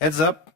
Heads up.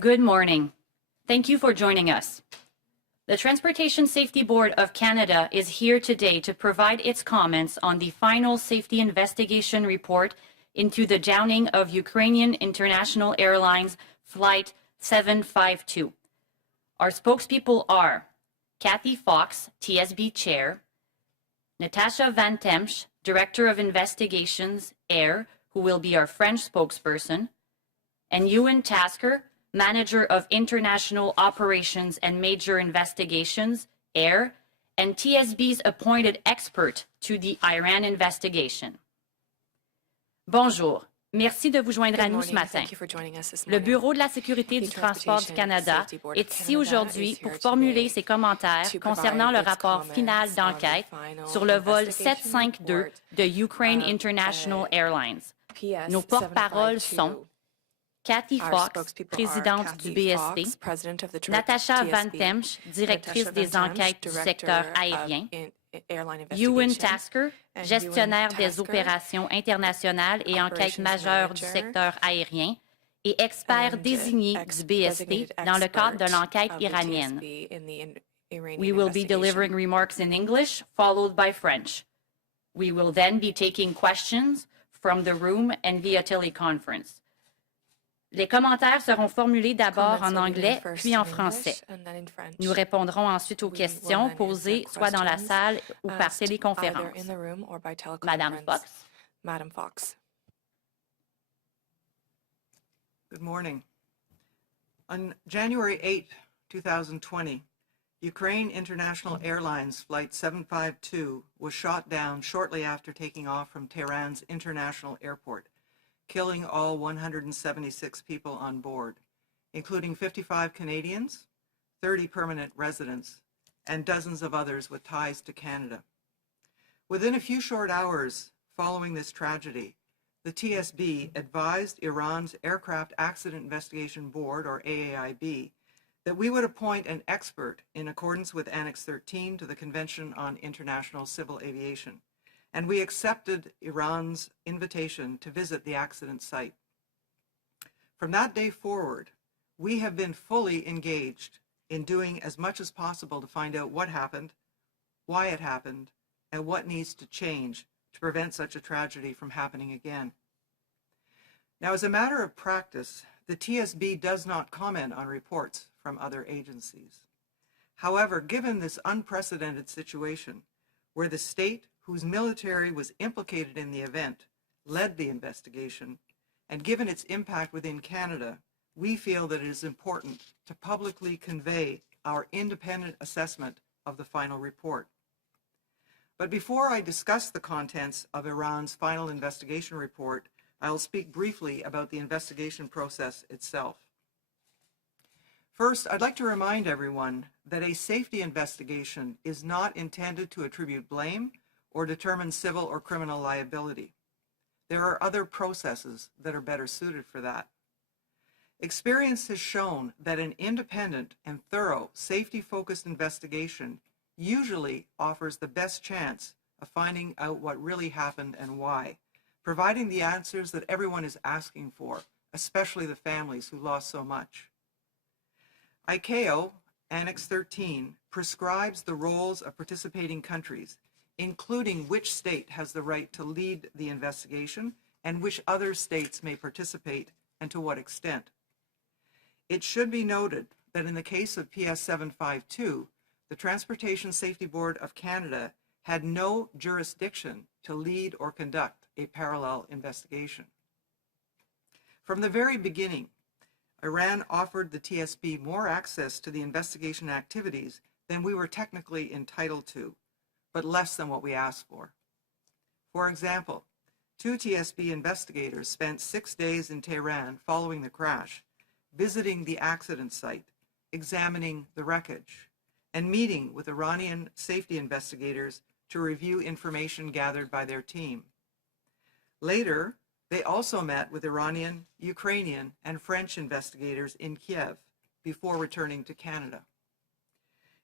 Good morning. Thank you for joining us. The Transportation Safety Board of Canada is here today to provide its comments on the final safety investigation report into the downing of Ukrainian International Airlines Flight 752. Our spokespeople are Kathy Fox, TSB Chair, Natasha Van Temsch, Director of Investigations, Air, who will be our French spokesperson, and Ewan Tasker, Manager of International Operations and Major Investigations, AIR, and TSB's appointed expert to the Iran investigation. Bonjour. Merci de vous joindre à nous ce matin. Le Bureau de la sécurité du transport du Canada est ici aujourd'hui pour formuler ses commentaires concernant le rapport final d'enquête sur le vol 752 de Ukraine International Airlines. Nos porte-paroles sont Kathy Fox, présidente du BST, Natasha Van Temsch, directrice des enquêtes du secteur aérien, Ewan Tasker, gestionnaire des opérations internationales et enquêtes majeures du secteur aérien et expert désigné du BST dans le cadre de l'enquête iranienne. We will be delivering remarks in English, followed by French. We will then be taking questions from the room and via teleconference. Les commentaires seront formulés d'abord en anglais, puis en français. Nous répondrons ensuite aux questions posées soit dans la salle ou par téléconférence. Madame Fox. Good morning. On January 8, 2020, Ukraine International Airlines Flight 752 was shot down shortly after taking off from Tehran's International Airport, killing all 176 people on board, including 55 Canadians, 30 permanent residents, and dozens of others with ties to Canada. Within a few short hours following this tragedy, the TSB advised Iran's Aircraft Accident Investigation Board, or AAIB, that we would appoint an expert in accordance with Annex 13 to the Convention on International Civil Aviation, and we accepted Iran's invitation to visit the accident site. From that day forward, we have been fully engaged in doing as much as possible to find out what happened, why it happened, and what needs to change to prevent such a tragedy from happening again. Now, as a matter of practice, the TSB does not comment on reports from other agencies. However, given this unprecedented situation, where the state whose military was implicated in the event led the investigation, and given its impact within Canada, we feel that it is important to publicly convey our independent assessment of the final report. But before I discuss the contents of Iran's final investigation report, I'll speak briefly about the investigation process itself. First, I'd like to remind everyone that a safety investigation is not intended to attribute blame or determine civil or criminal liability. There are other processes that are better suited for that. Experience has shown that an independent and thorough safety-focused investigation usually offers the best chance of finding out what really happened and why, providing the answers that everyone is asking for, especially the families who lost so much. ICAO Annex 13 prescribes the roles of participating countries, including which state has the right to lead the investigation and which other states may participate and to what extent. It should be noted that in the case of PS 752, the Transportation Safety Board of Canada had no jurisdiction to lead or conduct a parallel investigation. From the very beginning, Iran offered the TSB more access to the investigation activities than we were technically entitled to, but less than what we asked for. For example, 2 TSB investigators spent 6 days in Tehran following the crash, visiting the accident site, examining the wreckage, and meeting with Iranian safety investigators to review information gathered by their team. Later, they also met with Iranian, Ukrainian, and French investigators in Kiev before returning to Canada.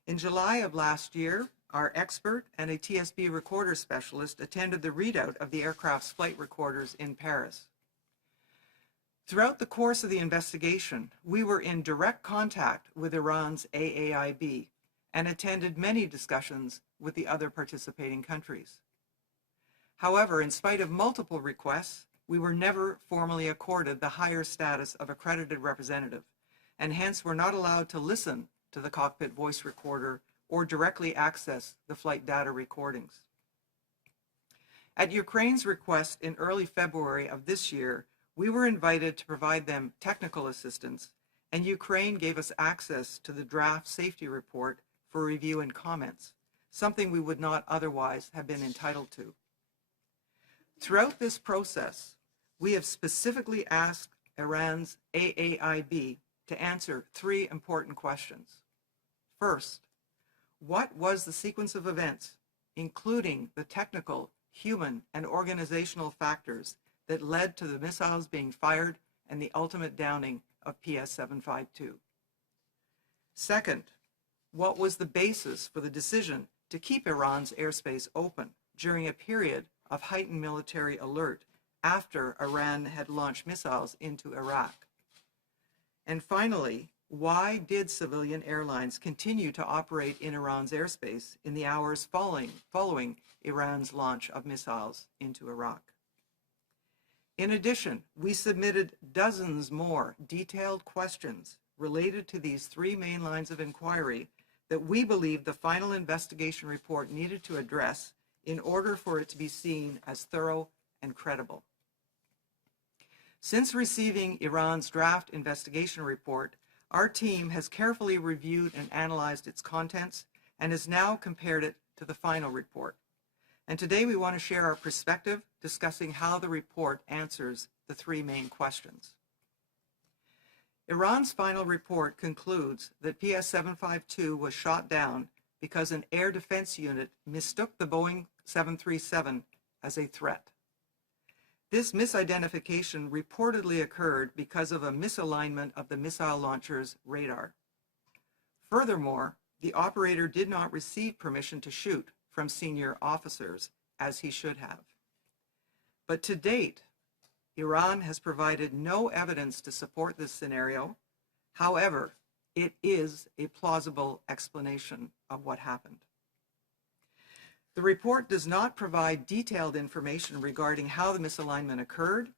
In July of last year, our expert and a TSB recorder specialist attended the readout of the aircraft's flight recorders in Paris. Throughout the course of the investigation, we were in direct contact with Iran's AAIB and attended many discussions with the other participating countries. However, in spite of multiple requests, we were never formally accorded the higher status of accredited representative, and hence were not allowed to listen to the cockpit voice recorder or directly access the flight data recordings. At Ukraine's request in early February of this year, we were invited to provide them technical assistance, and Ukraine gave us access to the draft safety report for review and comments, something we would not otherwise have been entitled to. Throughout this process, we have specifically asked Iran's AAIB to answer 3 important questions. First, what was the sequence of events, including the technical, human, and organizational factors that led to the missiles being fired and the ultimate downing of PS 752? Second, what was the basis for the decision to keep Iran's airspace open during a period of heightened military alert after Iran had launched missiles into Iraq? And finally, why did civilian airlines continue to operate in Iran's airspace in the hours following Iran's launch of missiles into Iraq? In addition, we submitted dozens more detailed questions related to these 3 main lines of inquiry that we believe the final investigation report needed to address in order for it to be seen as thorough and credible. Since receiving Iran's draft investigation report, our team has carefully reviewed and analyzed its contents and has now compared it to the final report. And today we want to share our perspective, discussing how the report answers the 3 main questions. Iran's final report concludes that PS 752 was shot down because an air defense unit mistook the Boeing 737 as a threat. This misidentification reportedly occurred because of a misalignment of the missile launcher's radar. Furthermore, the operator did not receive permission to shoot from senior officers, as he should have. But to date, Iran has provided no evidence to support this scenario. However, it is a plausible explanation of what happened. The report does not provide detailed information regarding how the misalignment occurred,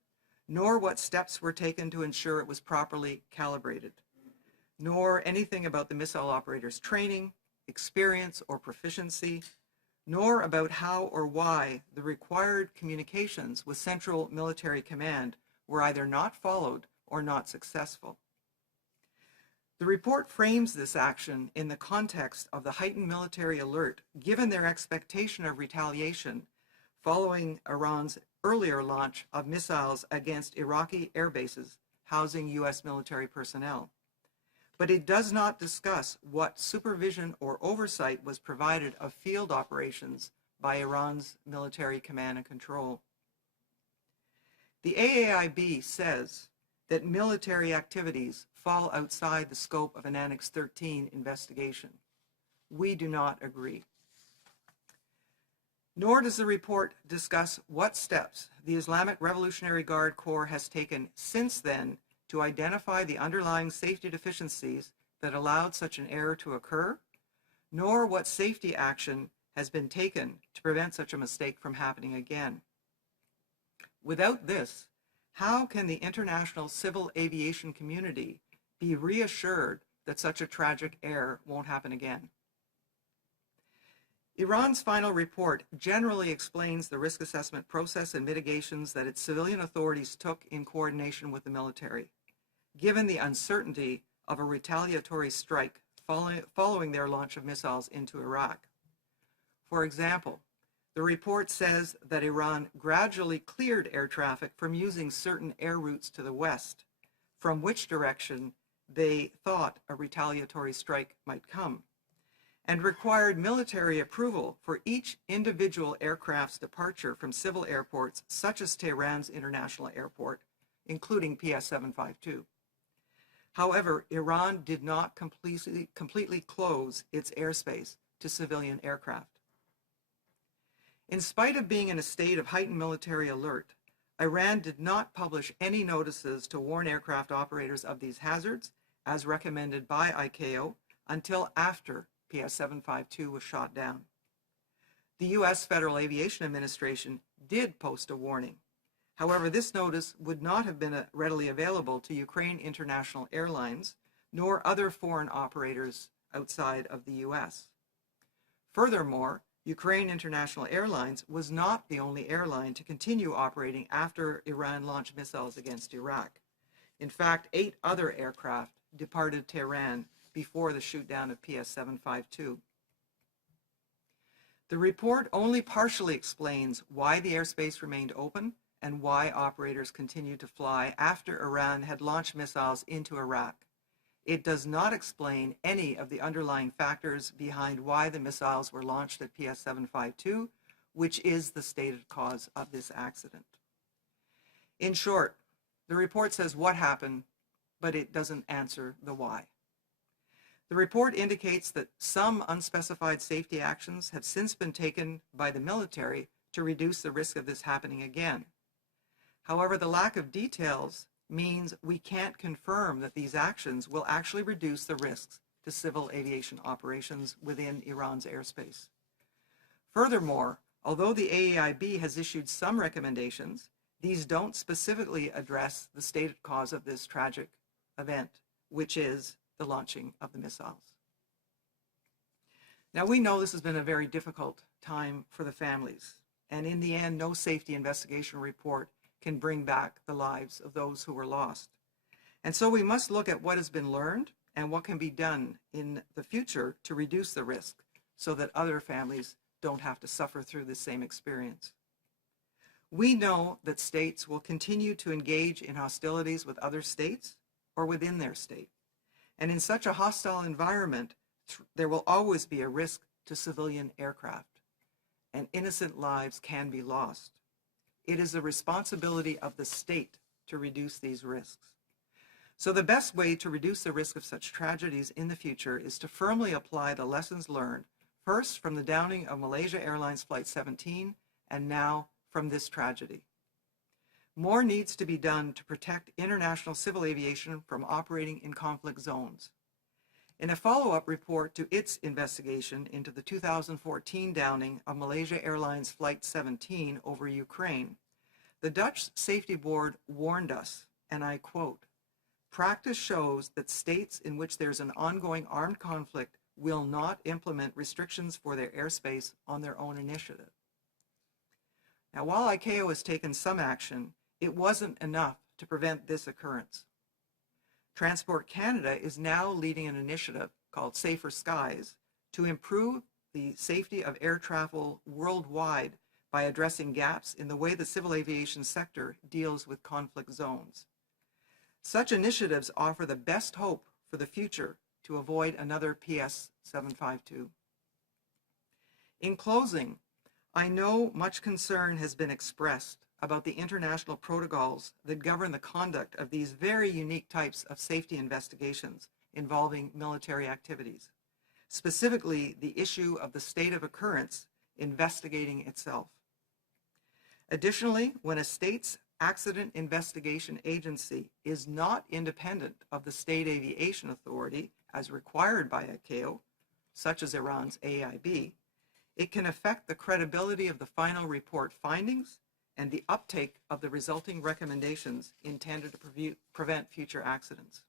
nor what steps were taken to ensure it was properly calibrated, nor anything about the missile operator's training, experience, or proficiency, nor about how or why the required communications with Central Military Command were either not followed or not successful. The report frames this action in the context of the heightened military alert, given their expectation of retaliation following Iran's earlier launch of missiles against Iraqi air bases housing U.S. military personnel. but it does not discuss what supervision or oversight was provided of field operations by Iran's military command and control. The AAIB says that military activities fall outside the scope of an Annex 13 investigation. We do not agree. Nor does the report discuss what steps the Islamic Revolutionary Guard Corps has taken since then to identify the underlying safety deficiencies that allowed such an error to occur, nor what safety action has been taken to prevent such a mistake from happening again. Without this, how can the international civil aviation community be reassured that such a tragic error won't happen again? Iran's final report generally explains the risk assessment process and mitigations that its civilian authorities took in coordination with the military, given the uncertainty of a retaliatory strike following their launch of missiles into Iraq. For example, the report says that Iran gradually cleared air traffic from using certain air routes to the west, from which direction they thought a retaliatory strike might come, and required military approval for each individual aircraft's departure from civil airports such as Tehran's International Airport, including PS-752. However, Iran did not completely close its airspace to civilian aircraft. In spite of being in a state of heightened military alert, Iran did not publish any notices to warn aircraft operators of these hazards, as recommended by ICAO, until after PS-752 was shot down. The U.S. Federal Aviation Administration did post a warning. However, this notice would not have been readily available to Ukraine International Airlines, nor other foreign operators outside of the U.S. Furthermore, Ukraine International Airlines was not the only airline to continue operating after Iran launched missiles against Iraq. In fact, 8 other aircraft departed Tehran before the shootdown of PS-752. The report only partially explains why the airspace remained open and why operators continued to fly after Iran had launched missiles into Iraq. It does not explain any of the underlying factors behind why the missiles were launched at PS-752, which is the stated cause of this accident. In short, the report says what happened, but it doesn't answer the why. The report indicates that some unspecified safety actions have since been taken by the military to reduce the risk of this happening again. However, the lack of details means we can't confirm that these actions will actually reduce the risks to civil aviation operations within Iran's airspace. Furthermore, although the AAIB has issued some recommendations, these don't specifically address the stated cause of this tragic event, which is the launching of the missiles. Now, we know this has been a very difficult time for the families, and in the end, no safety investigation report can bring back the lives of those who were lost. And so we must look at what has been learned and what can be done in the future to reduce the risk so that other families don't have to suffer through the same experience. We know that states will continue to engage in hostilities with other states or within their state. And in such a hostile environment, there will always be a risk to civilian aircraft, and innocent lives can be lost. It is the responsibility of the state to reduce these risks. So the best way to reduce the risk of such tragedies in the future is to firmly apply the lessons learned, first from the downing of Malaysia Airlines Flight 17, and now from this tragedy. More needs to be done to protect international civil aviation from operating in conflict zones. In a follow-up report to its investigation into the 2014 downing of Malaysia Airlines Flight 17 over Ukraine, the Dutch Safety Board warned us, and I quote, "Practice shows that states in which there's an ongoing armed conflict will not implement restrictions for their airspace on their own initiative." Now, while ICAO has taken some action, it wasn't enough to prevent this occurrence. Transport Canada is now leading an initiative called Safer Skies to improve the safety of air travel worldwide by addressing gaps in the way the civil aviation sector deals with conflict zones. Such initiatives offer the best hope for the future to avoid another PS 752. In closing, I know much concern has been expressed about the international protocols that govern the conduct of these very unique types of safety investigations involving military activities, specifically the issue of the state of occurrence investigating itself. Additionally, when a state's accident investigation agency is not independent of the state aviation authority as required by ICAO, such as Iran's AIB, it can affect the credibility of the final report findings and the uptake of the resulting recommendations intended to prevent future accidents.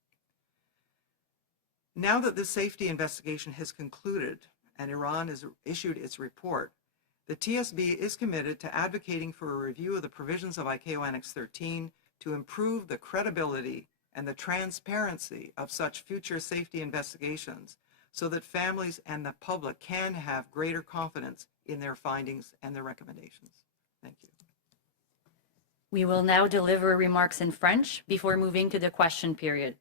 Now that this safety investigation has concluded and Iran has issued its report, the TSB is committed to advocating for a review of the provisions of ICAO Annex 13 to improve the credibility and the transparency of such future safety investigations so that families and the public can have greater confidence in their findings and their recommendations. Thank you. We will now deliver remarks in French before moving to the question period.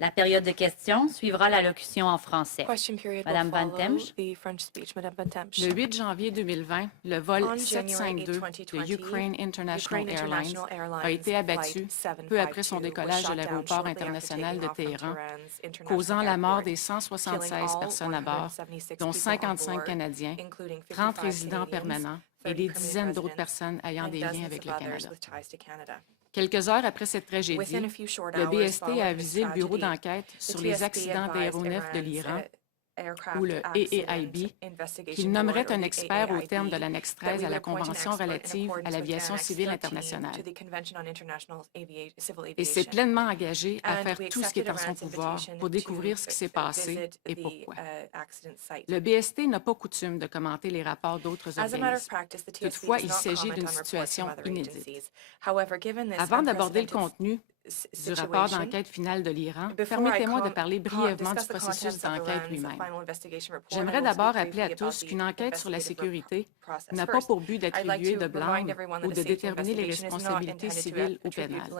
La période de questions suivra l'allocution en français. Madame Van Temge. Le 8 janvier 2020, le vol 752 de Ukraine International Airlines a été abattu peu après son décollage de l'aéroport international de Téhéran, causant la mort des 176 personnes à bord, dont 55 Canadiens, 30 résidents permanents et des dizaines d'autres personnes ayant des liens avec le Canada. Quelques heures après cette tragédie, le BST a avisé le bureau d'enquête sur les accidents d'aéronefs de l'Iran, ou le EEIB, qu'il nommerait un expert au terme de l'annexe 13 à la Convention relative à l'aviation civile internationale. Et s'est pleinement engagé à faire tout ce qui est en son pouvoir pour découvrir ce qui s'est passé et pourquoi. Le BST n'a pas coutume de commenter les rapports d'autres organismes. Toutefois, il s'agit d'une situation inédite. Avant d'aborder le contenu du rapport d'enquête final de l'Iran, permettez-moi de parler brièvement du processus d'enquête lui-même. J'aimerais d'abord rappeler à tous qu'une enquête sur la sécurité n'a pas pour but d'attribuer de blâme ou de déterminer les responsabilités civiles ou pénales.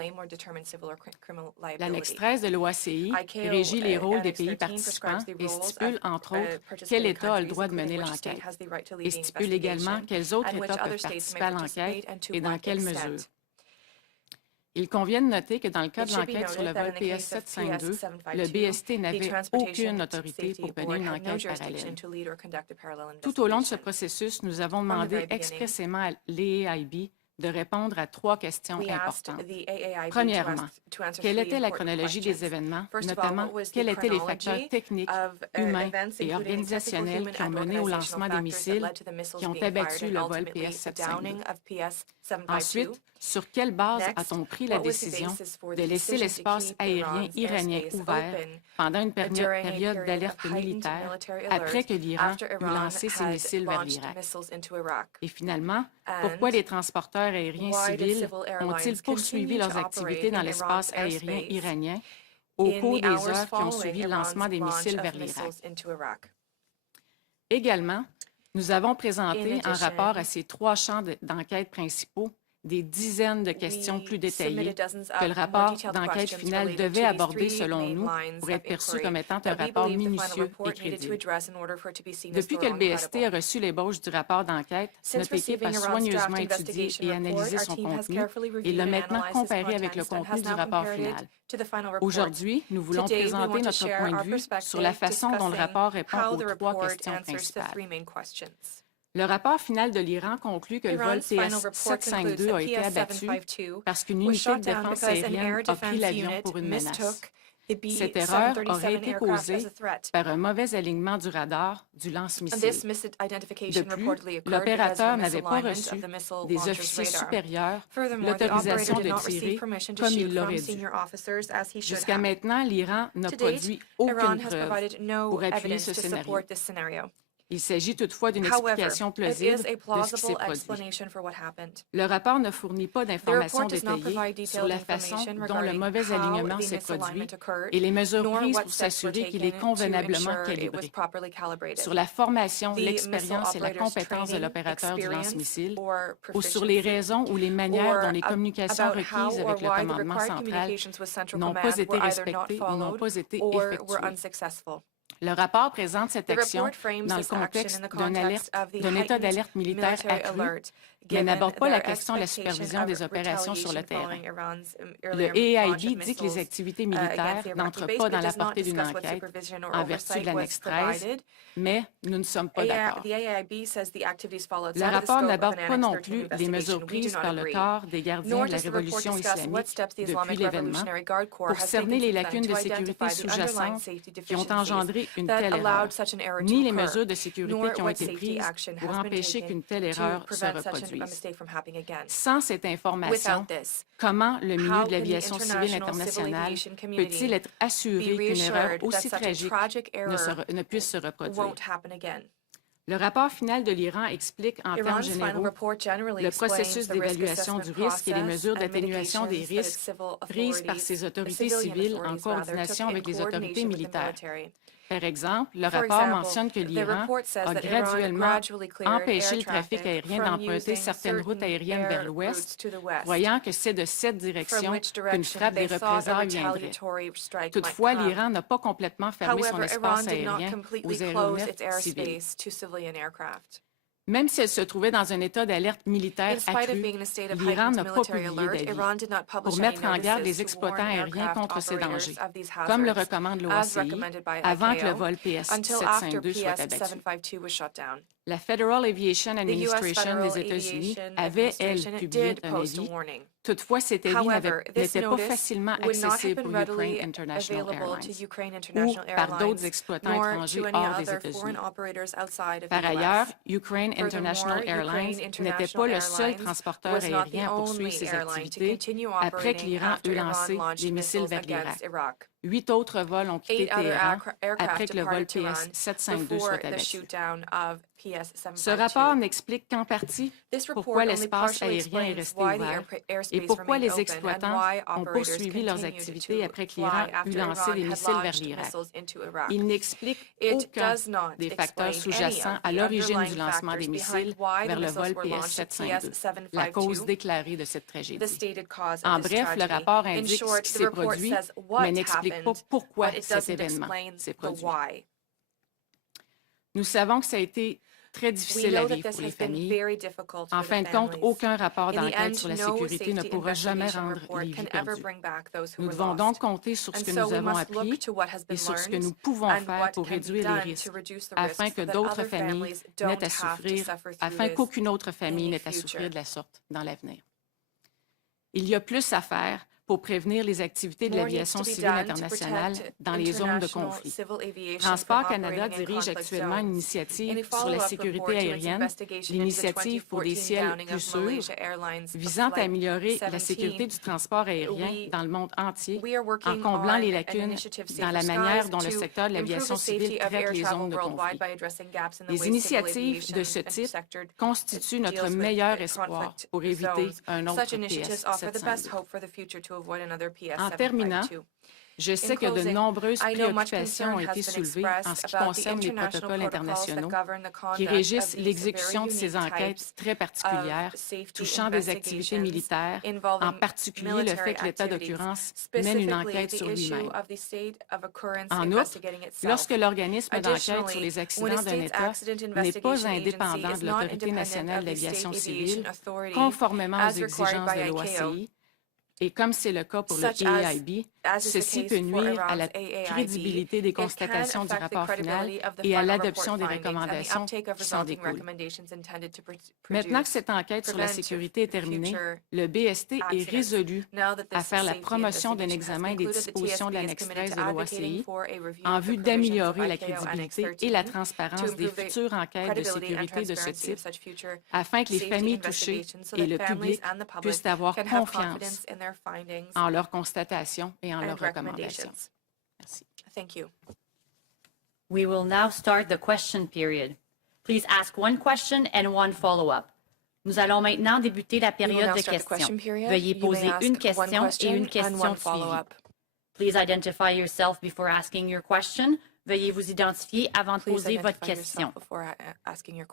L'annexe 13 de l'OACI régit les rôles des pays participants et stipule, entre autres, quel État a le droit de mener l'enquête, et stipule également quels autres États peuvent participer à l'enquête et dans quelle mesure. Il convient de noter que dans le cas de l'enquête sur le vol PS752, le BST n'avait aucune autorité pour mener une enquête parallèle. Tout au long de ce processus, nous avons demandé expressément à l'EAIB de répondre à 3 questions importantes. Premièrement, quelle était la chronologie des événements, notamment quels étaient les facteurs techniques, humains et organisationnels qui ont mené au lancement des missiles qui ont abattu le vol PS752. Ensuite, sur quelle base a-t-on pris la décision de laisser l'espace aérien iranien ouvert pendant une période d'alerte militaire après que l'Iran eut lancé ses missiles vers l'Irak? Et finalement, pourquoi les transporteurs aériens civils ont-ils poursuivi leurs activités dans l'espace aérien iranien au cours des heures qui ont suivi le lancement des missiles vers l'Irak? Également, nous avons présenté en rapport à ces 3 champs d'enquête principaux des dizaines de questions plus détaillées que le rapport d'enquête final devait aborder selon nous pour être perçu comme étant un rapport minutieux et crédible. Depuis que le BST a reçu l'ébauche du rapport d'enquête, notre équipe a soigneusement étudié et analysé son contenu et l'a maintenant comparé avec le contenu du rapport final. Aujourd'hui, nous voulons présenter notre point de vue sur la façon dont le rapport répond aux 3 questions principales. Le rapport final de l'Iran conclut que le vol PS752 a été abattu parce qu'une unité de défense aérienne a pris l'avion pour une menace. Cette erreur aurait été causée par un mauvais alignement du radar du lance-missile. De plus, l'opérateur n'avait pas reçu des officiers supérieurs l'autorisation de tirer comme il l'aurait dû. Jusqu'à maintenant, l'Iran n'a produit aucune preuve pour appuyer ce scénario. Il s'agit toutefois d'une explication plausible de ce qui s'est produit. Le rapport ne fournit pas d'informations détaillées sur la façon dont le mauvais alignement s'est produit et les mesures prises pour s'assurer qu'il est convenablement calibré. Sur la formation, l'expérience et la compétence de l'opérateur du lance-missile, ou sur les raisons ou les manières dont les communications requises avec le commandement central n'ont pas été respectées ou n'ont pas été effectuées. Le rapport présente cette action dans le contexte d'un état d'alerte militaire accru, mais n'aborde pas la question de la supervision des opérations sur le terrain. Le EAIB dit que les activités militaires n'entrent pas dans la portée d'une enquête en vertu de l'annexe 13, mais nous ne sommes pas d'accord. Le rapport n'aborde pas non plus les mesures prises par le corps des gardiens de la révolution islamique depuis l'événement pour cerner les lacunes de sécurité sous-jacentes qui ont engendré une telle erreur, ni les mesures de sécurité qui ont été prises pour empêcher qu'une telle erreur se reproduise. Sans cette information, comment le milieu de l'aviation civile internationale peut-il être assuré qu'une erreur aussi tragique ne puisse se reproduire? Le rapport final de l'Iran explique en termes généraux le processus d'évaluation du risque et les mesures d'atténuation des risques prises par ces autorités civiles en coordination avec les autorités militaires. Par exemple, le rapport mentionne que l'Iran a graduellement empêché le trafic aérien d'emprunter certaines routes aériennes vers l'ouest, croyant que c'est de cette direction qu'une frappe des représailles viendrait. Toutefois, l'Iran n'a pas complètement fermé son espace aérien aux aéronefs civils. Même si elle se trouvait dans un état d'alerte militaire accru, l'Iran n'a pas publié d'avis pour mettre en garde les exploitants aériens contre ces dangers, comme le recommande l'OACI, avant que le vol PS-752 soit abattu. La Federal Aviation Administration des États-Unis avait, elle, publié un avis. Toutefois, cet avis n'était pas facilement accessible pour Ukraine International Airlines ou par d'autres exploitants étrangers hors des États-Unis. Par ailleurs, Ukraine International Airlines n'était pas le seul transporteur aérien à poursuivre ses activités après que l'Iran eut lancé des missiles vers l'Irak. 8 autres vols ont quitté Téhéran après que le vol PS-752 soit abattu. Ce rapport n'explique qu'en partie pourquoi l'espace aérien est resté ouvert et pourquoi les exploitants ont poursuivi leurs activités après que l'Iran eut lancé des missiles vers l'Irak. Il n'explique aucun des facteurs sous-jacents à l'origine du lancement des missiles vers le vol PS-752, la cause déclarée de cette tragédie. En bref, le rapport indique ce qui s'est produit, mais n'explique pas pourquoi cet événement s'est produit. Nous savons que ça a été très difficile à vivre pour les familles. En fin de compte, aucun rapport d'enquête sur la sécurité ne pourra jamais rendre les vies perdues. Nous devons donc compter sur ce que nous avons appris et sur ce que nous pouvons faire pour réduire les risques, afin que d'autres familles n'aient à souffrir, afin qu'aucune autre famille n'ait à souffrir de la sorte dans l'avenir. Il y a plus à faire pour prévenir les activités de l'aviation civile internationale dans les zones de conflit. Transport Canada dirige actuellement une initiative sur la sécurité aérienne, l'initiative pour des ciels plus sûrs, visant à améliorer la sécurité du transport aérien dans le monde entier en comblant les lacunes dans la manière dont le secteur de l'aviation civile traite les zones de conflit. Les initiatives de ce type constituent notre meilleur espoir pour éviter un autre PS-752. En terminant, je sais que de nombreuses préoccupations ont été soulevées en ce qui concerne les protocoles internationaux qui régissent l'exécution de ces enquêtes très particulières touchant des activités militaires, en particulier le fait que l'État d'occurrence mène une enquête sur lui-même. En outre, lorsque l'organisme d'enquête sur les accidents d'un État n'est pas indépendant de l'Autorité nationale de l'aviation civile, conformément aux exigences de l'OACI, et comme c'est le cas pour le EAIB, ceci peut nuire à la crédibilité des constatations du rapport final et à l'adoption des recommandations qui s'en découlent. Maintenant que cette enquête sur la sécurité est terminée, le BST est résolu à faire la promotion d'un examen des dispositions de l'annexe 13 de l'OACI en vue d'améliorer la crédibilité et la transparence des futures enquêtes de sécurité de ce type, afin que les familles touchées et le public puissent avoir confiance en leurs constatations et en leurs recommandations. Merci. We will now start the question period. Please ask one question and one follow-up. Nous allons maintenant débuter la période de questions. Veuillez poser une question et une question suivie. Please identify yourself before asking your question. Veuillez vous identifier avant de poser votre question.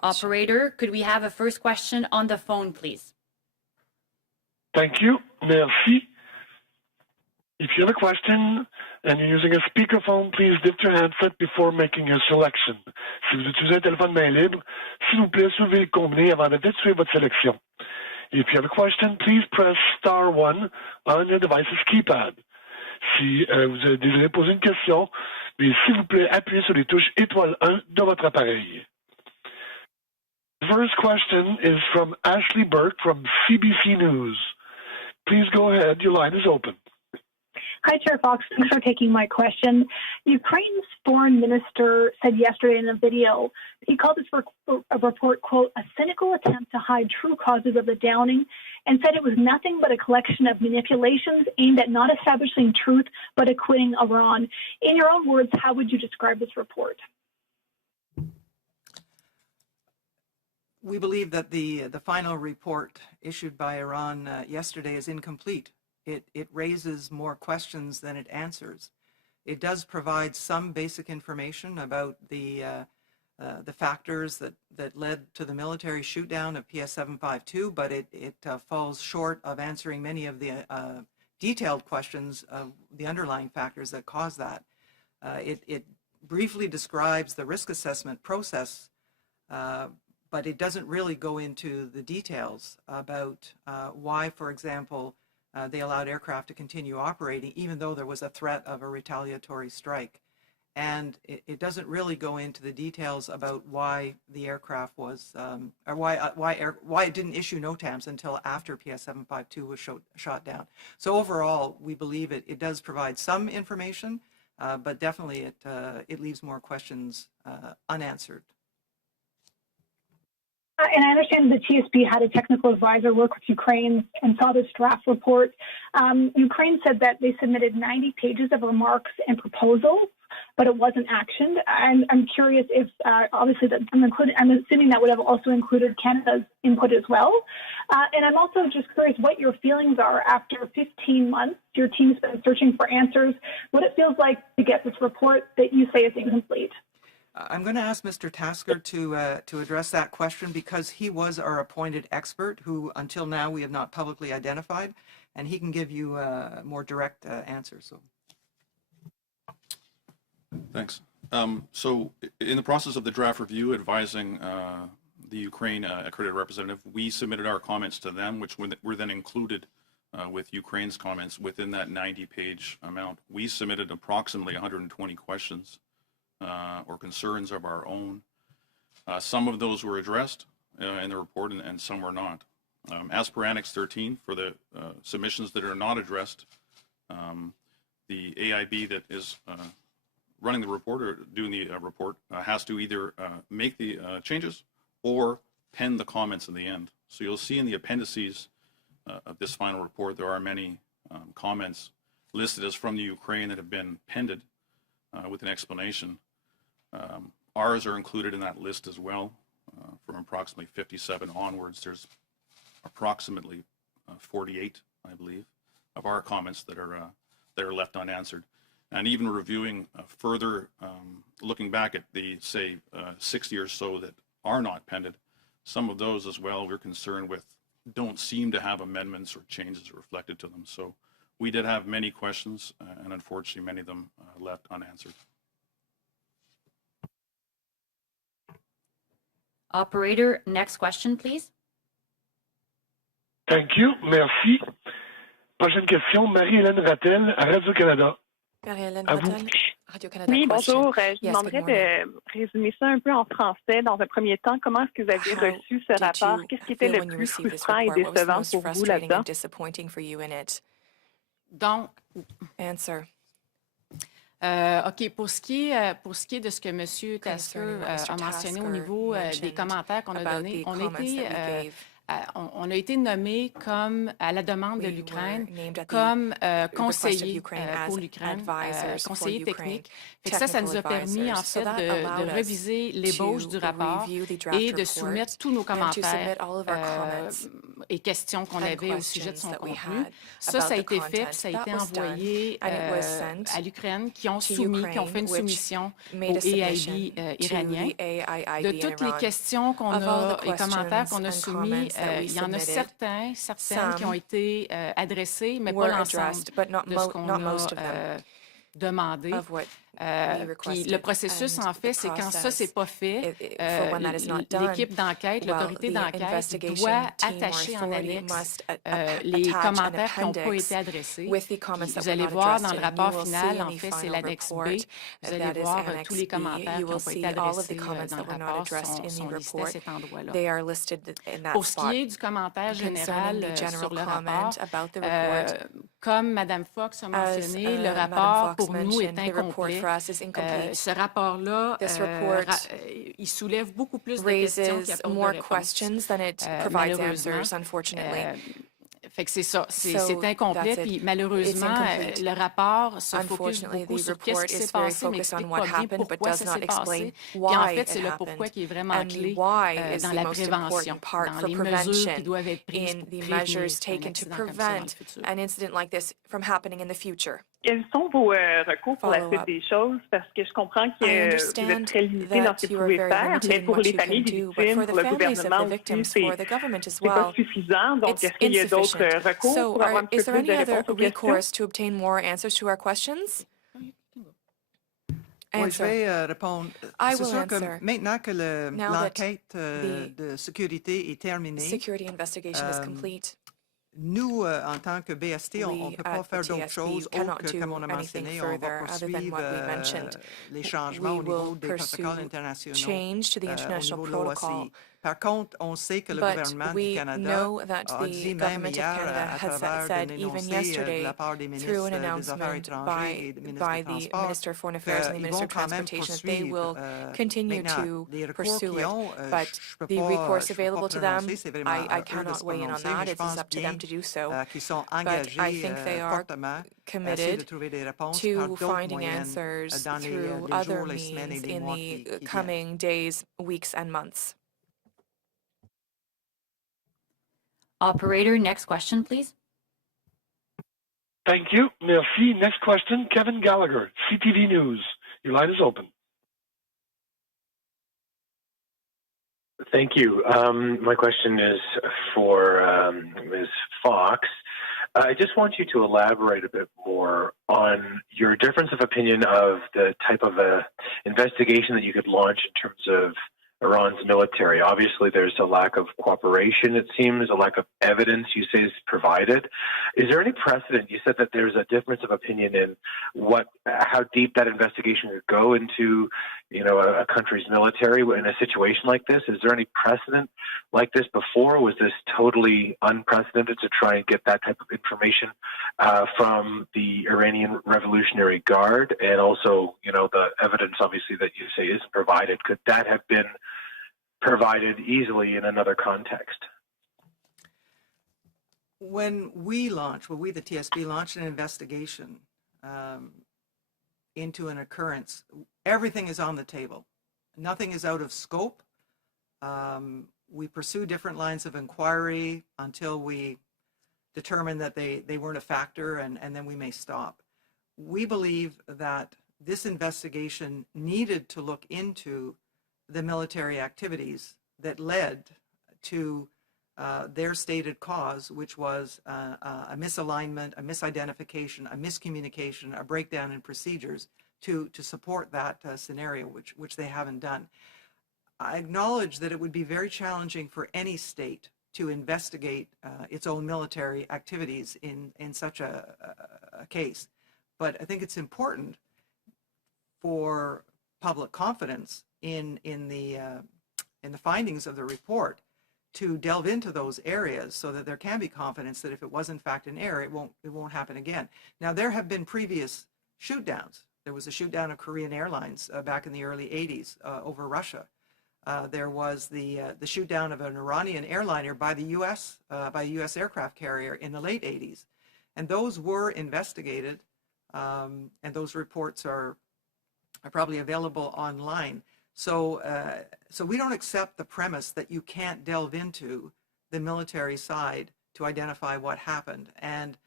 Operator, could we have a first question on the phone, please? Thank you. Merci. If you have a question and you're using a speakerphone, please lift your handset before making your selection. Si vous utilisez un téléphone main libre, s'il vous plaît, soulevez le combiné avant d'effectuer votre sélection. If you have a question, please press star 1 on your device's keypad. Si vous désirez poser une question, puis s'il vous plaît, appuyez sur les touches étoile 1 de votre appareil. The first question is from Ashley Burke from CBC News. Please go ahead. Your line is open. Hi, Chair Fox. Thanks for taking my question. Ukraine's foreign minister said yesterday in a video, he called this report, quote, a cynical attempt to hide true causes of the downing, and said it was nothing but a collection of manipulations aimed at not establishing truth, but acquitting Iran. In your own words, how would you describe this report? We believe that the final report issued by Iran yesterday is incomplete. It raises more questions than it answers. It does provide some basic information about the factors that led to the military shootdown of PS-752, but it falls short of answering many of the detailed questions of the underlying factors that cause that. It briefly describes the risk assessment process, but it doesn't really go into the details about why, for example, they allowed aircraft to continue operating even though there was a threat of a retaliatory strike. And it doesn't really go into the details about why the aircraft was, or why it didn't issue NOTAMs until after PS-752 was shot down. So overall, we believe it does provide some information, but definitely it leaves more questions unanswered. And I understand the TSB had a technical advisor work with Ukraine and saw this draft report. Ukraine said that they submitted 90 pages of remarks and proposals, but it wasn't actioned. I'm curious if, obviously, I'm assuming that would have also included Canada's input as well. And I'm also just curious what your feelings are after 15 months. Your team's been searching for answers. What it feels like to get this report that you say is incomplete. I'm going to ask Mr. Tasker to address that question because he was our appointed expert who, until now, we have not publicly identified, and he can give you a more direct answer. So, thanks. So, in the process of the draft review advising the Ukraine accredited representative, we submitted our comments to them, which were then included with Ukraine's comments within that 90-page amount. We submitted approximately 120 questions. Or concerns of our own. Some of those were addressed in the report and some were not. As per Annex 13, for the submissions that are not addressed, the AIB that is running the report or doing the report has to either make the changes or pen the comments in the end. So you'll see in the appendices of this final report, there are many comments listed as from the Ukraine that have been penned with an explanation. Ours are included in that list as well. From approximately 57 onwards, there's approximately 48, I believe, of our comments that are left unanswered. And even reviewing further, looking back at the, say, 60 or so that are not penned, some of those as well we're concerned with don't seem to have amendments or changes reflected to them. So we did have many questions, and unfortunately many of them left unanswered. Operator, next question, please. Thank you. Merci. Prochaine question, Marie-Hélène Rattel à Radio-Canada. Marie-Hélène Rattel, Radio-Canada. Oui, bonjour. Je demanderais de résumer ça un peu en français. Dans un premier temps, comment est-ce que vous avez reçu ce rapport? Qu'est-ce qui était le plus frustrant et décevant pour vous là-dedans? Donc, Answer. OK. Pour ce qui est de ce que M. Tasker a mentionné au niveau des commentaires qu'on a donnés, on était on a été nommé comme, à la demande de l'Ukraine, comme conseiller pour l'Ukraine, conseiller technique. Fait que ça nous a permis, en fait, de reviser l'ébauche du rapport et de soumettre tous nos commentaires et questions qu'on avait au sujet de son contenu. Ça a été fait, puis ça a été envoyé à l'Ukraine, qui ont fait une soumission au EIB iranien. De toutes les questions qu'on a et commentaires qu'on a soumis, il y en a certaines qui ont été adressées, mais pas l'ensemble de ce qu'on a demandé. Puis le processus, en fait, c'est quand ça, c'est pas fait, l'équipe d'enquête, l'autorité d'enquête doit attacher en annexe les commentaires qui n'ont pas été adressés. Puis vous allez voir dans le rapport final, en fait, c'est l'annexe B. Vous allez voir tous les commentaires qui n'ont pas été adressés dans le rapport sont listés à cet endroit-là. Pour ce qui est du commentaire général sur le rapport, comme Mme Fox a mentionné, le rapport pour nous est incomplet. Ce rapport-là, il soulève beaucoup plus de questions qu'il apporte de réponses. Malheureusement, fait que c'est ça, c'est incomplet, puis malheureusement, le rapport se focus beaucoup sur qu'est-ce qui s'est passé, mais explique pas bien pourquoi ça s'est passé. Puis en fait, c'est le pourquoi qui est vraiment clé dans la prévention, dans les mesures qui doivent être prises pour prévenir un incident comme ça dans le futur. Quels sont vos recours pour la suite des choses? Parce que je comprends que vous êtes très limité dans ce que vous pouvez faire, mais pour les familles des victimes, pour le gouvernement aussi, c'est pas suffisant. Donc, est-ce qu'il y a d'autres recours pour avoir un petit peu plus de réponses aux questions? Oui, je vais répondre. C'est sûr que maintenant que l'enquête de sécurité est terminée, nous, en tant que BST, on ne peut pas faire d'autre chose autre que, comme on a mentionné, on va poursuivre les changements au niveau des protocoles internationaux, au niveau de l'OACI. Par contre, on sait que le gouvernement du Canada a dit même hier, à travers d'un énoncé de la part des ministres des Affaires étrangères et des ministres des Transports, qu'ils vont quand même poursuivre maintenant les recours qu'ils ont. Je ne peux pas prononcer, c'est vraiment à eux de se prononcer, mais je pense bien qu'ils sont engagés fortement à essayer de trouver des réponses par d'autres moyens dans les jours, les semaines et les mois qui viennent. Operator, next question, please. Thank you. Merci. Next question, Kevin Gallagher, CTV News. Your line is open. Thank you. My question is for Ms. Fox. I just want you to elaborate a bit more on your difference of opinion of the type of investigation that you could launch in terms of Iran's military. Obviously, there's a lack of cooperation, it seems, a lack of evidence, you say, is provided. Is there any precedent? You said that there's a difference of opinion in how deep that investigation could go into, a country's military in a situation like this. Is there any precedent like this before? Was this totally unprecedented to try and get that type of information from the Iranian Revolutionary Guard? And also, the evidence, obviously, that you say isn't provided. Could that have been provided easily in another context? When we, the TSB, launched an investigation into an occurrence, everything is on the table. Nothing is out of scope. We pursue different lines of inquiry until we determine that they weren't a factor, and then we may stop. We believe that this investigation needed to look into the military activities that led to their stated cause, which was a misalignment, a misidentification, a miscommunication, a breakdown in procedures to support that scenario, which they haven't done. I acknowledge that it would be very challenging for any state to investigate its own military activities in such a case. But I think it's important for public confidence in the findings of the report to delve into those areas so that there can be confidence that if it was in fact an error, it won't happen again. Now, there have been previous shoot downs. There was a shoot down of Korean Airlines back in the early 80s over Russia. there was the shoot down of an Iranian airliner by the U.S. Aircraft carrier in the late 80s. And those were investigated, and those reports are probably available online. So we don't accept the premise that you can't delve into the military side to identify what happened. And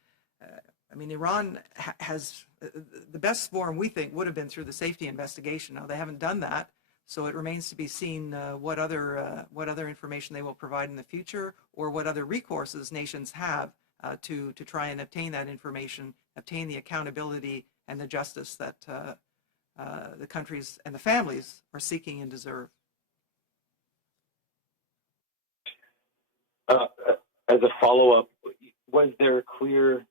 I mean, Iran has the best form, we think, would have been through the safety investigation. Now, they haven't done that, so it remains to be seen what other information they will provide in the future, or what other recourses nations have to try and obtain that information, obtain the accountability and the justice that the countries and the families are seeking and deserve. As a follow-up, was there clear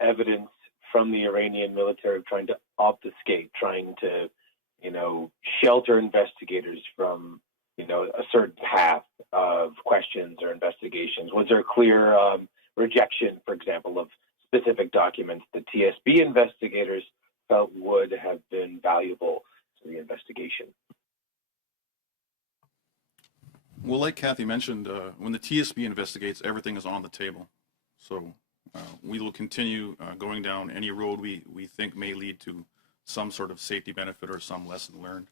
evidence from the Iranian military of trying to obfuscate, trying to, shelter investigators from, a certain path of questions or investigations? Was there clear rejection, for example, of specific documents that TSB investigators felt would have been valuable to the investigation? Well, like Kathy mentioned, when the TSB investigates, everything is on the table. So we will continue going down any road we think may lead to some sort of safety benefit or some lesson learned.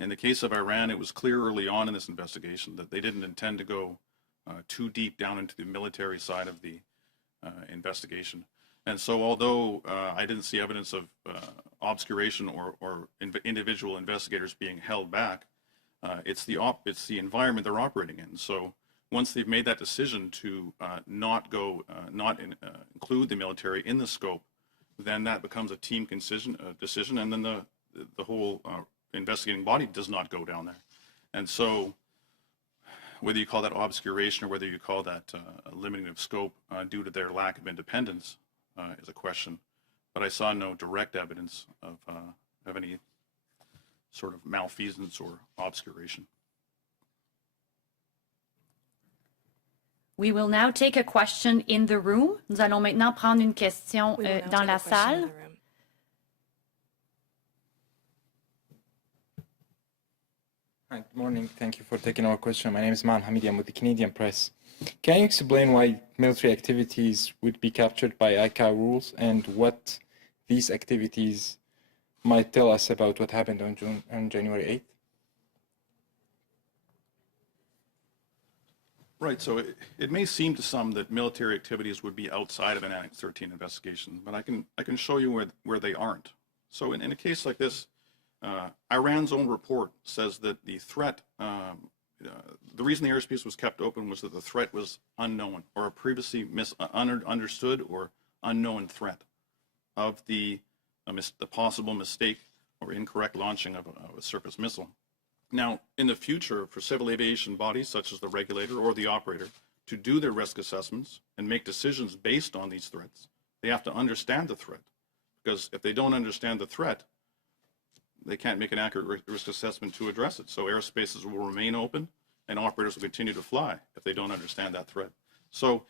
In the case of Iran, it was clear early on in this investigation that they didn't intend to go too deep down into the military side of the investigation. And so although I didn't see evidence of obscuration or individual investigators being held back, it's the environment they're operating in. So once they've made that decision to not include the military in the scope, then that becomes a team decision, and then the whole investigating body does not go down there. And so whether you call that obscuration or whether you call that a limiting of scope due to their lack of independence is a question. But I saw no direct evidence of any sort of malfeasance or obscuration. We will now take a question in the room. Nous allons maintenant prendre une question dans la salle. Hi, good morning. Thank you for taking our question. My name is Man Hamidi. I'm with the Canadian Press. Can you explain why military activities would be captured by ICAO rules and what these activities might tell us about what happened on January 8th? Right, so it may seem to some that military activities would be outside of an Annex 13 investigation, but I can show you where they aren't. So in a case like this, Iran's own report says that the threat, the reason the airspace was kept open was that the threat was unknown, or a previously understood or unknown threat of the possible mistake or incorrect launching of a surface missile. Now, in the future, for civil aviation bodies such as the regulator or the operator to do their risk assessments and make decisions based on these threats, they have to understand the threat. Because if they don't understand the threat, they can't make an accurate risk assessment to address it. So airspaces will remain open and operators will continue to fly if they don't understand that threat. So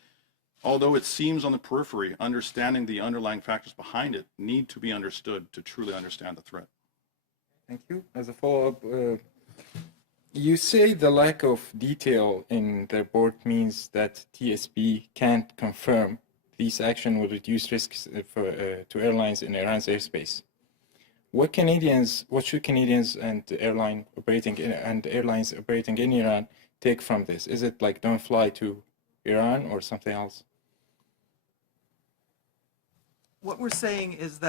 although it seems on the periphery, understanding the underlying factors behind it need to be understood to truly understand the threat. Thank you. As a follow-up, you say the lack of detail in the report means that TSB can't confirm these actions will reduce risks to airlines in Iran's airspace. What should Canadians and airlines operating in Iran take from this? Is it like don't fly to Iran or something else? What we're saying is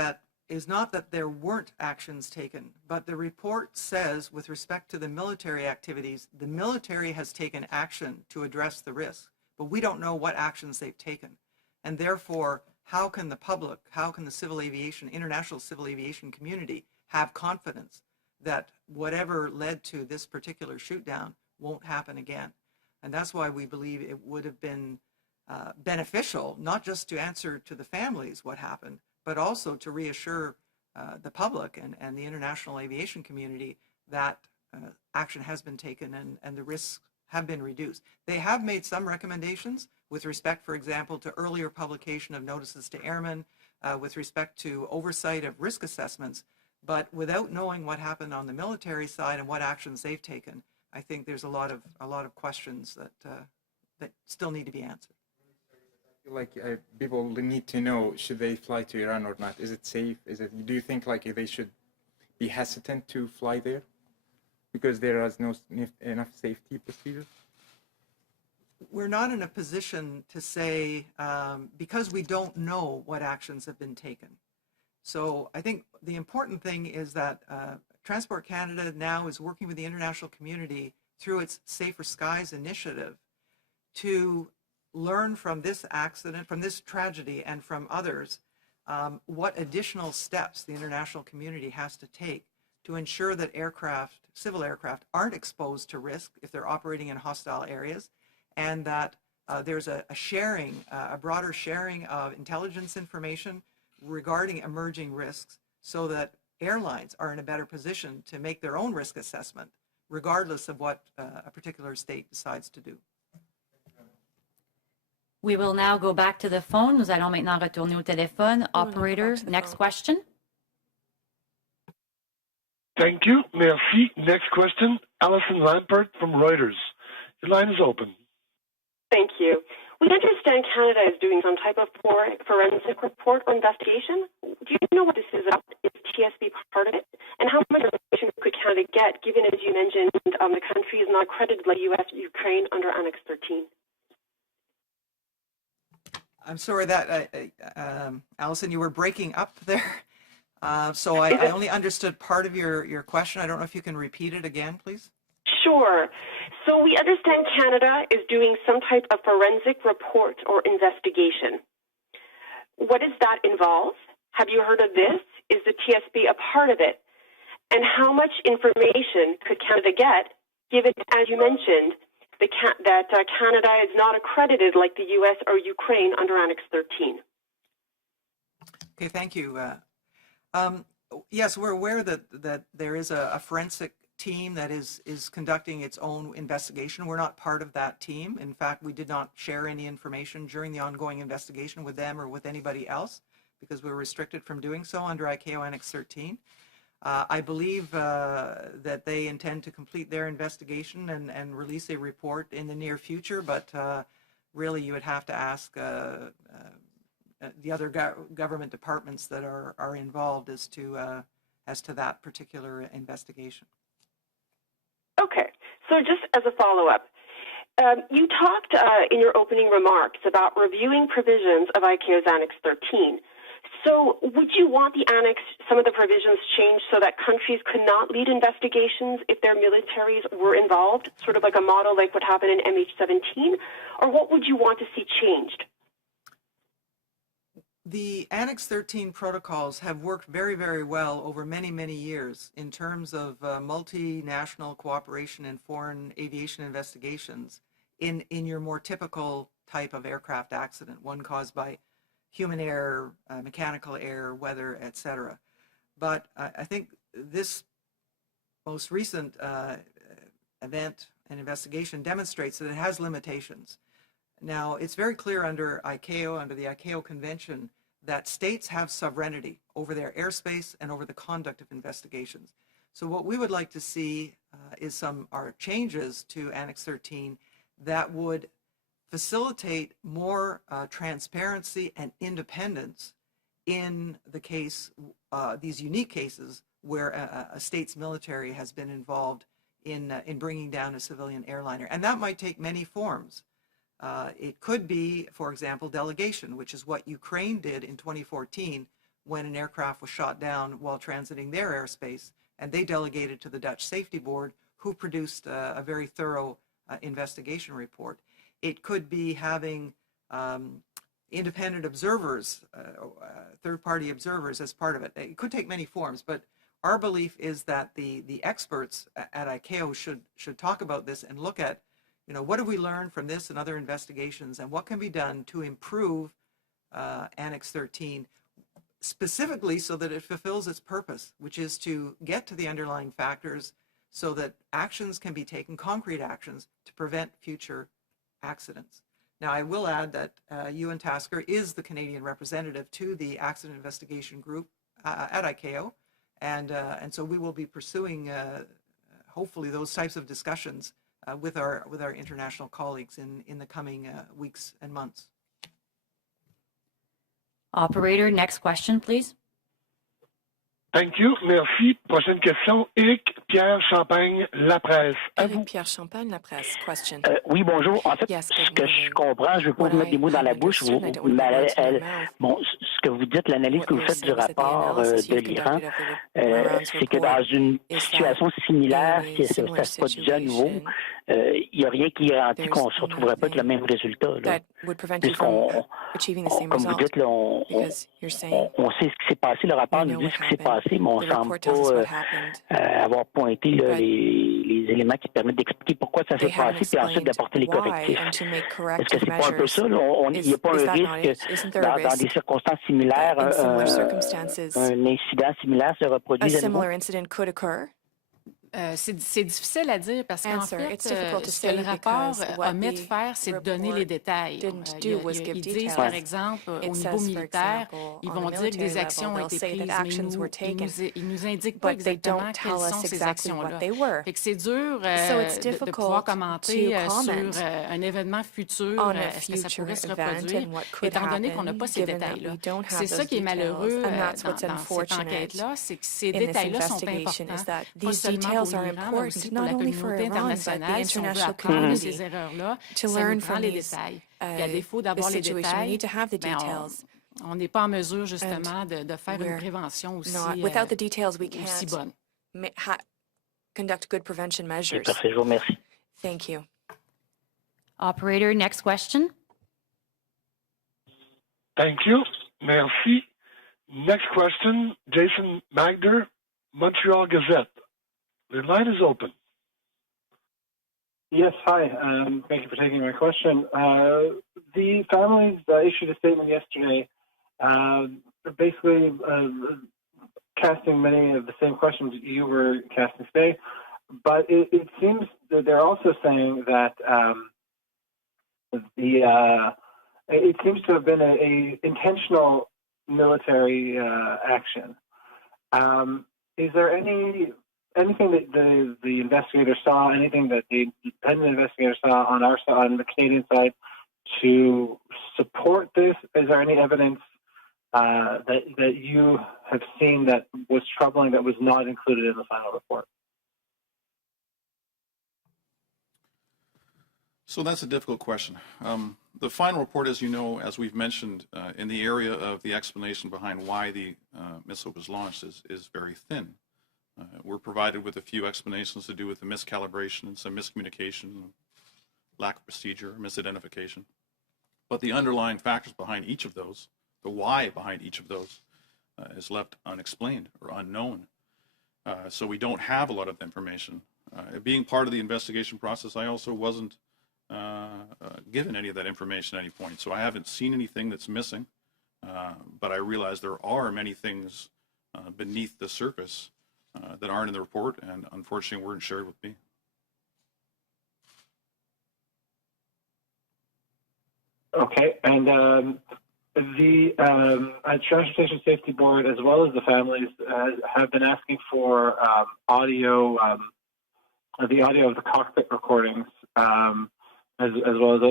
not that there weren't actions taken, but the report says with respect to the military activities, the military has taken action to address the risk, but we don't know what actions they've taken. And therefore, how can the public, how can the international civil aviation community have confidence that whatever led to this particular shoot down won't happen again? And that's why we believe it would have been beneficial, not just to answer to the families what happened, but also to reassure the public and the international aviation community that action has been taken and the risks have been reduced. They have made some recommendations with respect, for example, to earlier publication of notices to airmen, with respect to oversight of risk assessments, but without knowing what happened on the military side and what actions they've taken, I think there's a lot of questions that still need to be answered. Like people need to know, should they fly to Iran or not? Is it safe? Do you think like they should be hesitant to fly there because there is no enough safety procedures? We're not in a position to say because we don't know what actions have been taken. So I think the important thing is that Transport Canada now is working with the international community through its Safer Skies initiative to learn from this accident, from this tragedy, and from others, what additional steps the international community has to take to ensure that civil aircraft, aren't exposed to risk if they're operating in hostile areas, and that there's a broader sharing of intelligence information regarding emerging risks so that airlines are in a better position to make their own risk assessment, regardless of what a particular state decides to do. We will now go back to the phone. Nous allons maintenant retourner au téléphone. Operator, next question. Thank you. Merci. Next question, Alison Lampert from Reuters. Your line is open. Thank you. We understand Canada is doing some type of forensic report or investigation. Do you know what this is about? Is TSB part of it? And how much information could Canada get, given, as you mentioned, the country is not accredited like U.S. Ukraine under Annex 13? I'm sorry that, Alison, you were breaking up there. So I only understood part of your question. I don't know if you can repeat it again, please. Sure. So we understand Canada is doing some type of forensic report or investigation. What does that involve? Have you heard of this? Is the TSB a part of it? And how much information could Canada get, given, as you mentioned, that Canada is not accredited like the U.S. or Ukraine under Annex 13? Okay, thank you. Yes, we're aware that there is a forensic team that is conducting its own investigation. We're not part of that team. In fact, we did not share any information during the ongoing investigation with them or with anybody else because we were restricted from doing so under ICAO Annex 13. I believe that they intend to complete their investigation and release a report in the near future, but really you would have to ask the other government departments that are involved as to that particular investigation. Okay, so just as a follow-up, you talked in your opening remarks about reviewing provisions of ICAO's Annex 13. So would you want the Annex, some of the provisions changed so that countries could not lead investigations if their militaries were involved, sort of like a model like what happened in MH17? Or what would you want to see changed? The Annex 13 protocols have worked very, very well over many, many years in terms of multinational cooperation in foreign aviation investigations in your more typical type of aircraft accident, one caused by human error, mechanical error, weather, etc. But I think this most recent event and investigation demonstrates that it has limitations. Now, it's very clear under ICAO, under the ICAO Convention, that states have sovereignty over their airspace and over the conduct of investigations. So what we would like to see are changes to Annex 13 that would facilitate more transparency and independence in the case, these unique cases where a state's military has been involved in bringing down a civilian airliner. And that might take many forms. It could be, for example, delegation, which is what Ukraine did in 2014 when an aircraft was shot down while transiting their airspace, and they delegated to the Dutch Safety Board, who produced a very thorough investigation report. It could be having independent observers, third-party observers as part of it. It could take many forms, but our belief is that the experts at ICAO should talk about this and look at, what have we learned from this and other investigations, and what can be done to improve Annex 13, specifically so that it fulfills its purpose, which is to get to the underlying factors so that actions can be taken, concrete actions, to prevent future accidents. Now, I will add that Ewan Tasker is the Canadian representative to the Accident Investigation Group at ICAO, and so we will be pursuing, hopefully those types of discussions with our international colleagues in the coming weeks and months. Operator, next question, please. Thank you. Merci. Prochaine question. Éric Pierre Champagne, La Presse. Éric Pierre Champagne, La Presse. Question. Oui, bonjour. En fait, Yes, ce que je comprends, je ne veux pas vous mettre des mots dans la bouche, bon, ce que vous dites, l'analyse que vous faites du rapport de l'Iran, c'est que dans une situation similaire, si ça ne se passe pas déjà à nouveau, il n'y a rien qui garantit qu'on ne se retrouverait pas avec le même résultat. Puisqu'on, comme vous dites, là, on sait ce qui s'est passé, le rapport nous dit ce qui s'est passé, mais on ne semble pas avoir pointé là, les éléments qui permettent d'expliquer pourquoi ça s'est passé, puis ensuite d'apporter les correctifs. Est-ce que c'est pas un peu ça? Il n'y a pas un risque que dans des circonstances similaires, un incident similaire se reproduise à nouveau? C'est difficile à dire parce qu'en fait, ce que le rapport omet de faire, c'est de donner les détails. Ils disent, par exemple, au niveau militaire, ils vont dire que des actions ont été prises, mais ils nous indiquent pas exactement quelles sont ces actions-là. Fait que c'est dur de pouvoir commenter sur un événement futur, est-ce que ça pourrait se reproduire, étant donné qu'on n'a pas ces détails-là. C'est ça qui est malheureux dans cette enquête-là, c'est que ces détails-là sont importants, pas seulement pour l'Iran, mais aussi pour la communauté internationale. Si on veut apprendre de ces erreurs-là, ça nous prend les détails. Et à défaut d'avoir les détails, on n'est pas en mesure justement de faire une prévention aussi bonne. Conduct good prevention measures. Parfait, je vous remercie. Thank you. Operator, next question. Thank you. Merci. Next question, Jason Magder, Montreal Gazette. The line is open. Yes, hi. Thank you for taking my question. The families issued a statement yesterday basically casting many of the same questions you were casting today, but it seems that they're also saying that it seems to have been a intentional military action. Is there anything that the investigator saw, anything that the independent investigator saw on the Canadian side to support this? Is there any evidence that you have seen that was troubling that was not included in the final report? So that's a difficult question. The final report, as you know, as we've mentioned, in the area of the explanation behind why the missile was launched is very thin. We're provided with a few explanations to do with the miscalibration and some miscommunication, lack of procedure, misidentification. But the underlying factors behind each of those, the why behind each of those, is left unexplained or unknown. So we don't have a lot of information. Being part of the investigation process, I also wasn't given any of that information at any point. So I haven't seen anything that's missing, but I realize there are many things beneath the surface that aren't in the report and unfortunately weren't shared with me. Okay, and the Transportation Safety Board, as well as the families, have been asking for audio, the audio of the cockpit recordings, as well as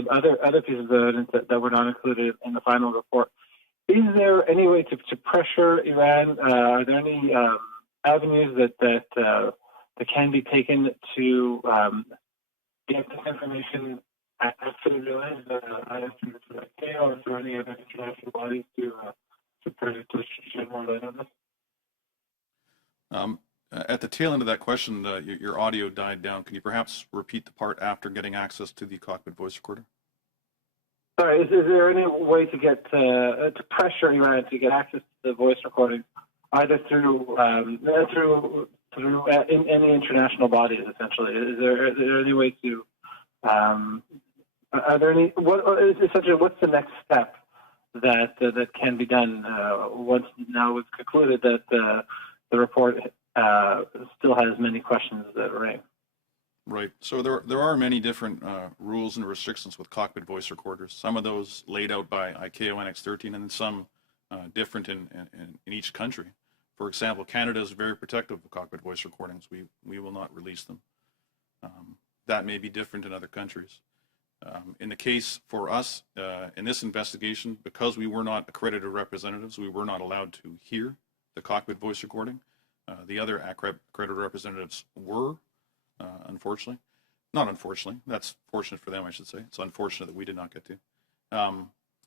other pieces of evidence that were not included in the final report. Is there any way to pressure Iran? Are there any avenues that can be taken to get this information after the release, either through the ICAO or through any other international bodies to shed more light on this? At the tail end of that question, your audio died down. Can you perhaps repeat the part after getting access to the cockpit voice recorder? Sorry, is there any way to get to pressure Iran to get access to the voice recording, either through any international bodies? Essentially, is there any way to? Are there any? What's the next step that can be done once now it's concluded that the report still has many questions that remain? Right. So there are many different rules and restrictions with cockpit voice recorders. Some of those laid out by ICAO Annex 13, and then some different in each country. For example, Canada is very protective of cockpit voice recordings. We will not release them. That may be different in other countries. In the case for us, in this investigation, because we were not accredited representatives, we were not allowed to hear the cockpit voice recording. The other accredited representatives were, unfortunately. Not unfortunately, that's fortunate for them, I should say. It's unfortunate that we did not get to.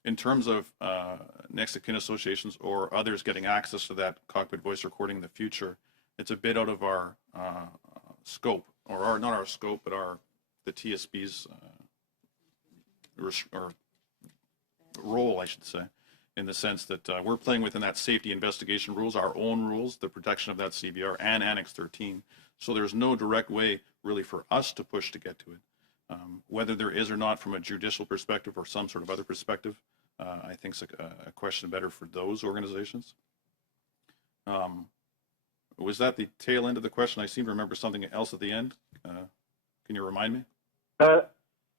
In terms of next of kin associations or others getting access to that cockpit voice recording in the future, it's a bit out of our scope, or not our scope, but the TSB's or role, I should say, in the sense that we're playing within that safety investigation rules, our own rules, the protection of that CVR and Annex 13. So there's no direct way really for us to push to get to it. Whether there is or not from a judicial perspective or some sort of other perspective, I think is a question better for those organizations. Was that the tail end of the question? I seem to remember something else at the end. Can you remind me?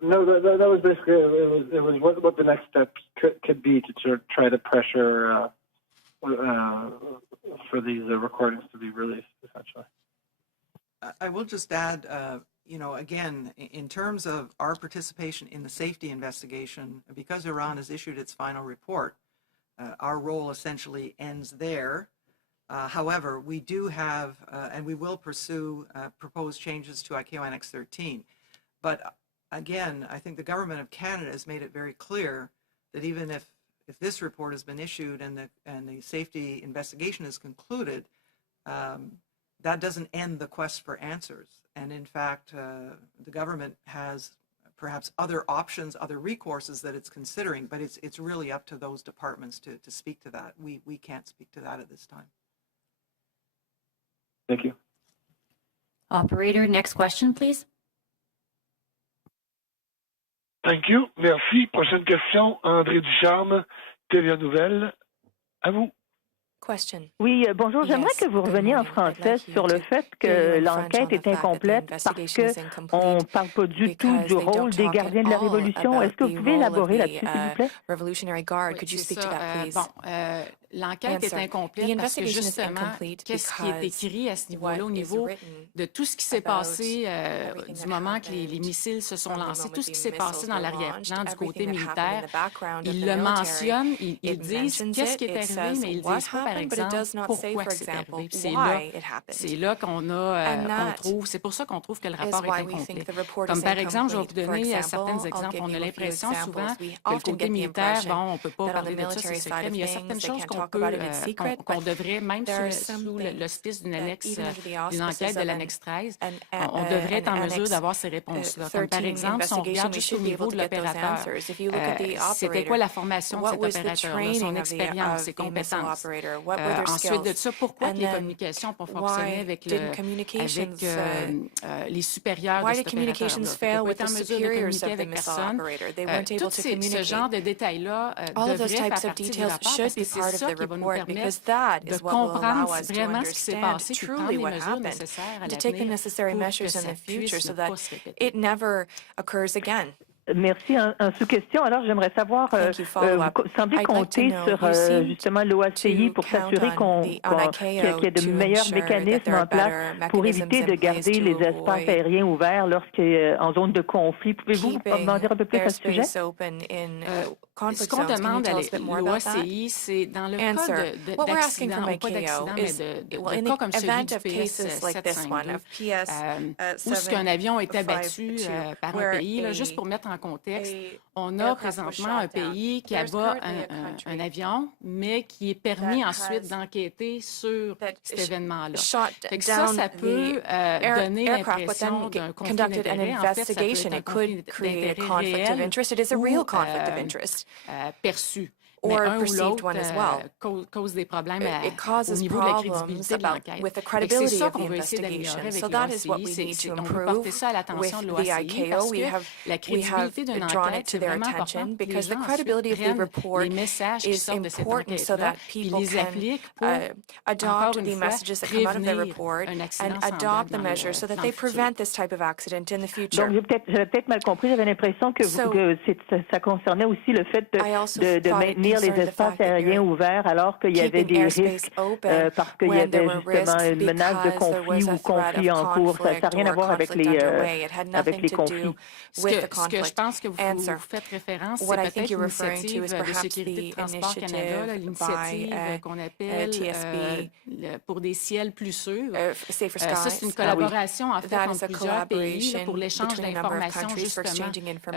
No, that was basically it was what the next steps could be to try to pressure for these recordings to be released, essentially. I will just add, again, in terms of our participation in the safety investigation, because Iran has issued its final report, our role essentially ends there. However, we do have, and we will pursue proposed changes to ICAO Annex 13. But again, I think the government of Canada has made it very clear that even if this report has been issued and the safety investigation is concluded, that doesn't end the quest for answers. And in fact, the government has perhaps other options, other recourses that it's considering, but it's really up to those departments to speak to that. We can't speak to that at this time. Thank you. Operator, next question, please. Thank you. Merci. Prochaine question, André Ducharme, TVA Nouvelle. À vous. Question. Oui, bonjour. J'aimerais que vous reveniez en français sur le fait que l'enquête est incomplète parce qu'on ne parle pas du tout du rôle des gardiens de la Révolution. Est-ce que vous pouvez élaborer là-dessus, s'il vous plaît? Revolutionary Guard. Could you speak to that, please? L'enquête est incomplète parce que justement, qu'est-ce qui est écrit à ce niveau-là, au niveau de tout ce qui s'est passé du moment que les missiles se sont lancés, tout ce qui s'est passé dans l'arrière-plan du côté militaire, ils le mentionnent, ils disent qu'est-ce qui est arrivé, mais ils disent pas, par exemple, pourquoi c'est arrivé. C'est là qu'on trouve, c'est pour ça qu'on trouve que le rapport est incomplet. Comme par exemple, je vais vous donner certains exemples. On a l'impression souvent que le côté militaire, bon, on ne peut pas parler de ça, c'est secret, mais il y a certaines choses qu'on devrait, même sous l'hospice d'une annexe, d'une enquête de l'annexe 13, on devrait être en mesure d'avoir ces réponses-là. Comme par exemple, si on regarde juste au niveau de l'opérateur, c'était quoi la formation de cet opérateur-là, son expérience, ses compétences. Ensuite de ça, pourquoi les communications n'ont pas fonctionné avec les supérieurs de cet opérateur-là, pas été en mesure de communiquer avec personne. Tout ce genre de détails-là devraient faire partie du rapport parce que c'est ça qui va nous permettre de comprendre vraiment ce qui s'est passé, puis prendre les mesures nécessaires à l'avenir pour que ça puisse ne pas se répéter. Merci. En sous-question, alors j'aimerais savoir, vous semblez compter sur justement l'OACI pour s'assurer qu'il y ait de meilleurs mécanismes en place pour éviter de garder les espaces aériens ouverts lorsqu'en zone de conflit. Pouvez-vous m'en dire un peu plus à ce sujet? Ce qu'on demande à l'OACI, c'est dans le cas d'accident, ou pas d'accident, mais de cas comme celui du PS 752, où ce qu'un avion est abattu par un pays, là, juste pour mettre en contexte, on a présentement un pays qui abat un avion, mais qui est permis ensuite d'enquêter sur cet événement-là. Ça peut donner l'impression d'un conflit d'intérêts. En fait, ça peut être un conflit d'intérêts réel perçu. Mais un ou l'autre cause des problèmes au niveau de la crédibilité de l'enquête. C'est ça qu'on veut essayer d'améliorer avec l'OACI. On veut porter ça à l'attention de l'OACI parce que la crédibilité d'une enquête, c'est vraiment important que les gens ensuite prennent les messages qui sortent de cette enquête-là et les appliquent pour, encore une fois, prévenir un accident semblable dans le futur. Donc, j'avais peut-être mal compris. J'avais l'impression que ça concernait aussi le fait de maintenir maintenir les espaces aériens ouverts alors qu'il y avait des risques parce qu'il y avait justement une menace de conflit ou conflit en cours. Ça n'a rien à voir avec les conflits. Ce que je pense que vous faites référence, c'est peut-être l'initiative de sécurité de Transport Canada, l'initiative qu'on appelle pour des ciels plus sûrs. Ça, c'est une collaboration en fait entre plusieurs pays pour l'échange d'informations justement pour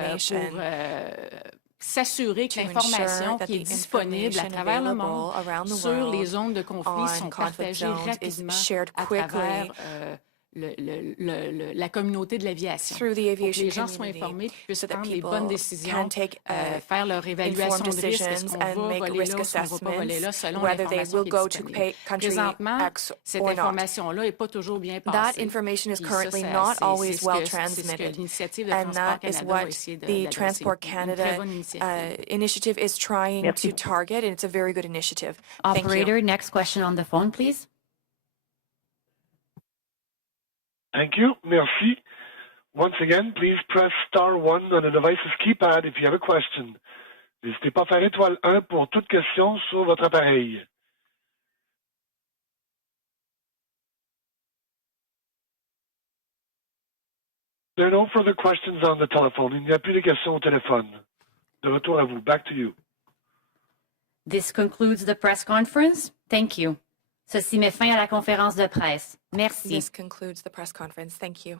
s'assurer que l'information qui est disponible à travers le monde sur les zones de conflit sont partagées rapidement à travers la communauté de l'aviation. Pour que les gens soient informés et puissent prendre les bonnes décisions, faire leur évaluation de risque, est-ce qu'on va voler là ou est-ce qu'on ne va pas voler là, selon l'information qui est disponible. Présentement, cette information-là n'est pas toujours bien passée. C'est ce que l'initiative de Transport Canada va essayer d'adresser. Une très bonne initiative. Operator, next question on the phone, please. Thank you. Merci. Once again, please press star 1 on the device's keypad if you have a question. N'hésitez pas à faire étoile 1 pour toute question sur votre appareil. There are no further questions on the telephone. Il n'y a plus de questions au téléphone. De retour à vous. Back to you. This concludes the press conference. Thank you. Ceci met fin à la conférence de presse. Merci. This concludes the press conference. Thank you.